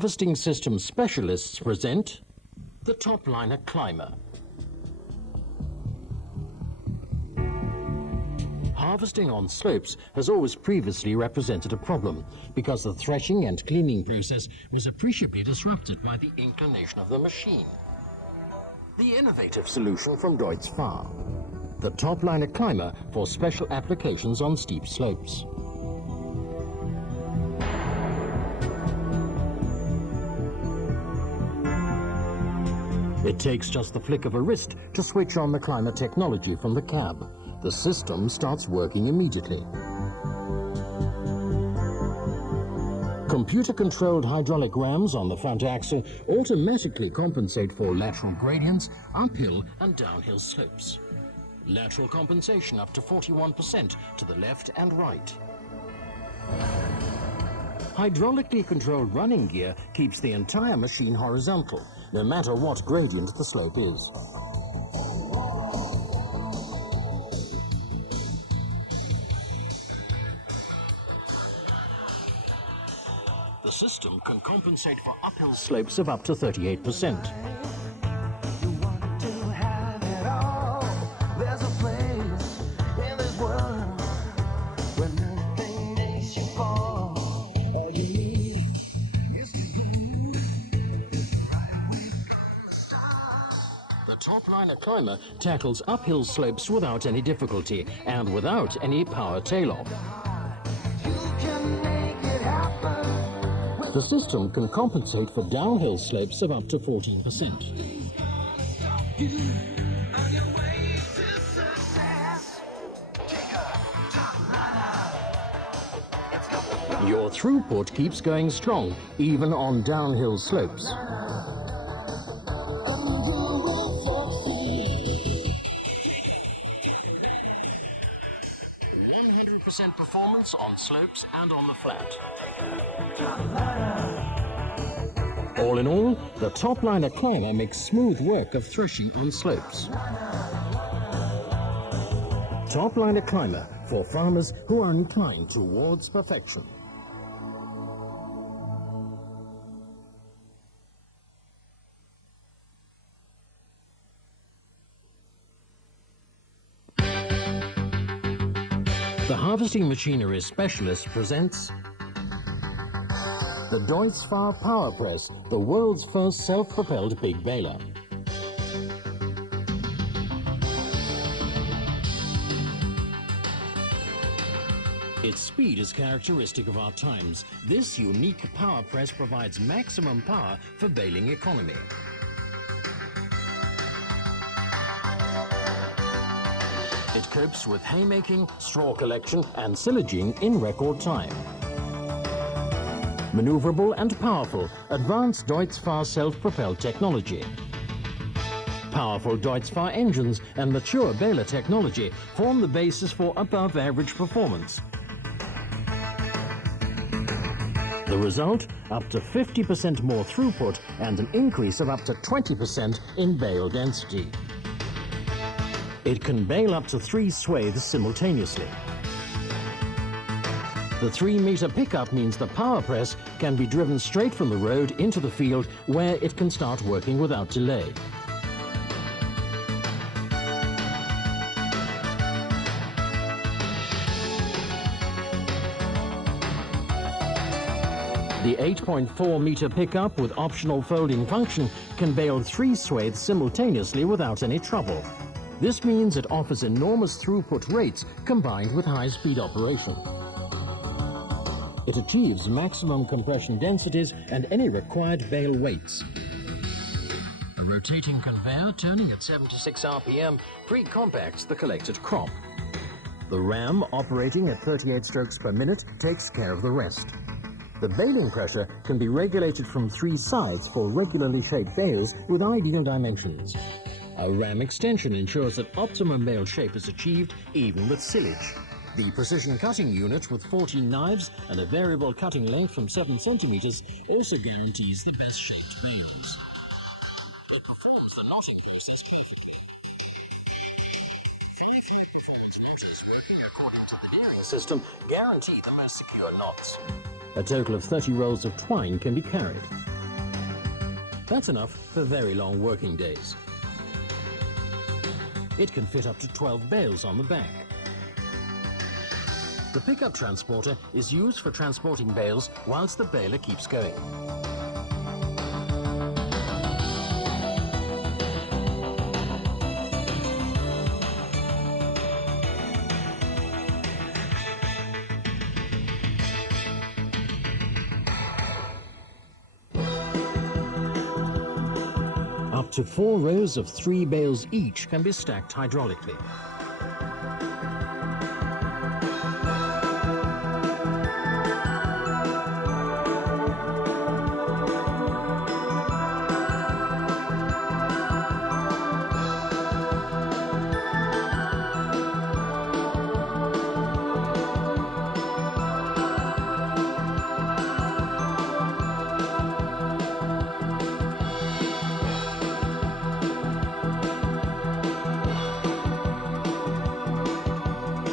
Harvesting System specialists present the Topliner Climber. Harvesting on slopes has always previously represented a problem because the threshing and cleaning process was appreciably disrupted by the inclination of the machine. The innovative solution from Deutz Fahr, the Topliner Climber for special applications on steep slopes. It takes just the flick of a wrist to switch on the climber technology from the cab. The system starts working immediately. Computer-controlled hydraulic rams on the front axle automatically compensate for lateral gradients, uphill and downhill slopes. Lateral compensation up to 41% to the left and right. Hydraulically controlled running gear keeps the entire machine horizontal, no matter what gradient the slope is. The system can compensate for uphill slopes of up to 38%. The Topliner Climber tackles uphill slopes without any difficulty and without any power tail-off. The system can compensate for downhill slopes of up to 14%. Your throughput keeps going strong, even on downhill slopes. Performance on slopes and on the flat. All in all, the Topliner Climber makes smooth work of threshing on slopes. Topliner Climber for farmers who are inclined towards perfection. The Harvesting Machinery Specialist presents the Deutz Fahr Power Press, the world's first self-propelled big baler. Its speed is characteristic of our times. This unique power press provides maximum power for baling economy. It copes with haymaking, straw collection and silaging in record time. Maneuverable and powerful, advanced Deutz Fahr self-propelled technology. Powerful Deutz Fahr engines and mature baler technology form the basis for above-average performance. The result, up to 50% more throughput and an increase of up to 20% in bale density. It can bale up to 3 swathes simultaneously. The 3-meter pickup means the power press can be driven straight from the road into the field where it can start working without delay. The 8.4-meter pickup with optional folding function can bale 3 swathes simultaneously without any trouble. This means it offers enormous throughput rates combined with high-speed operation. It achieves maximum compression densities and any required bale weights. A rotating conveyor turning at 76 RPM pre-compacts the collected crop. The ram operating at 38 strokes per minute takes care of the rest. The baling pressure can be regulated from 3 sides for regularly shaped bales with ideal dimensions. A ram extension ensures that optimum bale shape is achieved even with silage. The precision cutting unit with 14 knives and a variable cutting length from 7 centimeters also guarantees the best shaped bales. It performs the knotting process perfectly. 5 high-performance motors working according to the gearing system guarantee the most secure knots. A total of 30 rolls of twine can be carried. That's enough for very long working days. It can fit up to 12 bales on the back. The pickup transporter is used for transporting bales whilst the baler keeps going. Up to 4 rows of 3 bales each can be stacked hydraulically.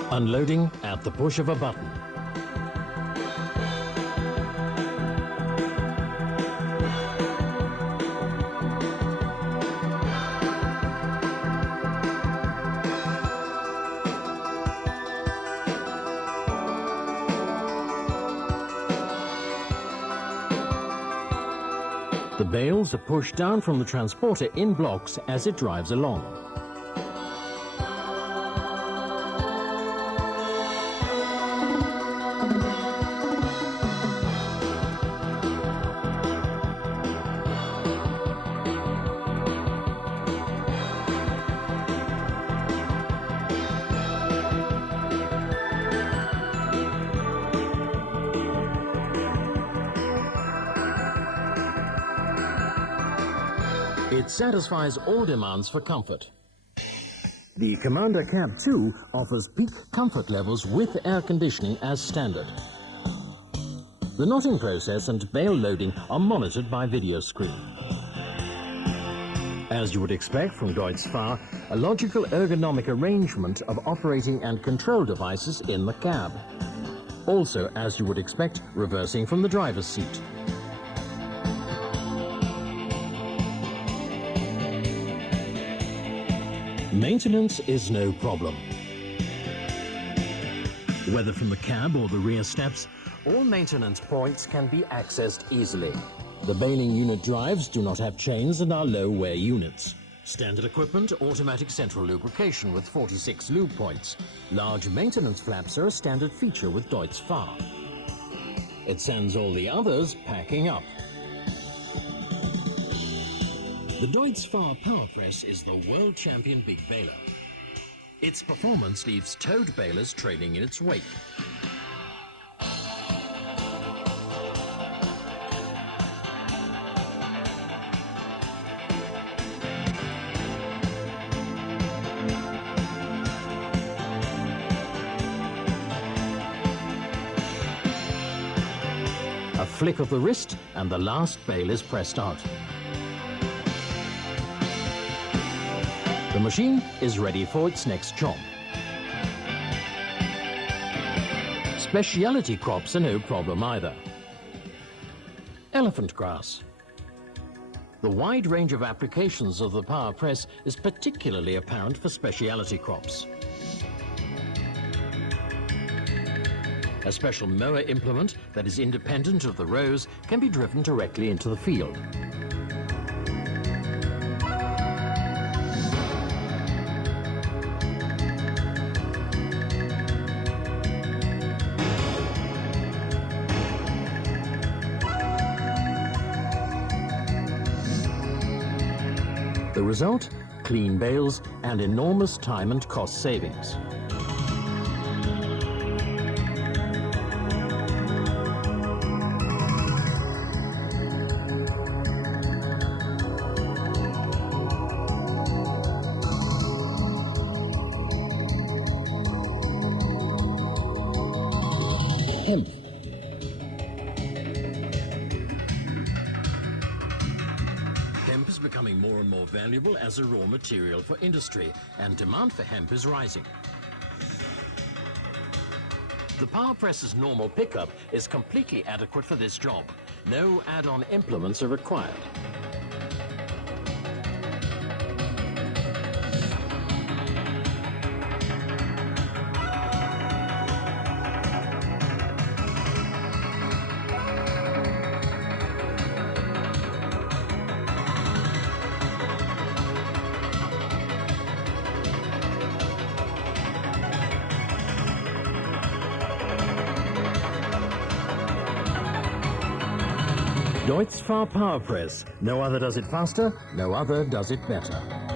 Unloading at the push of a button. The bales are pushed down from the transporter in blocks as it drives along. It satisfies all demands for comfort. The Commander Cab 2 offers peak comfort levels with air conditioning as standard. The knotting process and bale loading are monitored by video screen. As you would expect from Deutz Fahr, a logical ergonomic arrangement of operating and control devices in the cab. Also, as you would expect, reversing from the driver's seat. Maintenance is no problem. Whether from the cab or the rear steps, all maintenance points can be accessed easily. The baling unit drives do not have chains and are low-wear units. Standard equipment, automatic central lubrication with 46 lube points. Large maintenance flaps are a standard feature with Deutz Fahr. It sends all the others packing up. The Deutz Fahr Power Press is the world champion big baler. Its performance leaves towed balers trailing in its wake. A flick of the wrist and the last bale is pressed out. The machine is ready for its next job. Specialty crops are no problem either. Elephant grass. The wide range of applications of the power press is particularly apparent for specialty crops. A special mower implement that is independent of the rows can be driven directly into the field. The result? Clean bales and enormous time and cost savings. Hemp. Hemp is becoming more and more valuable as a raw material for industry, and demand for hemp is rising. The power press's normal pickup is completely adequate for this job. No add-on implements are required. Deutz Fahr Power Press. No other does it faster, no other does it better.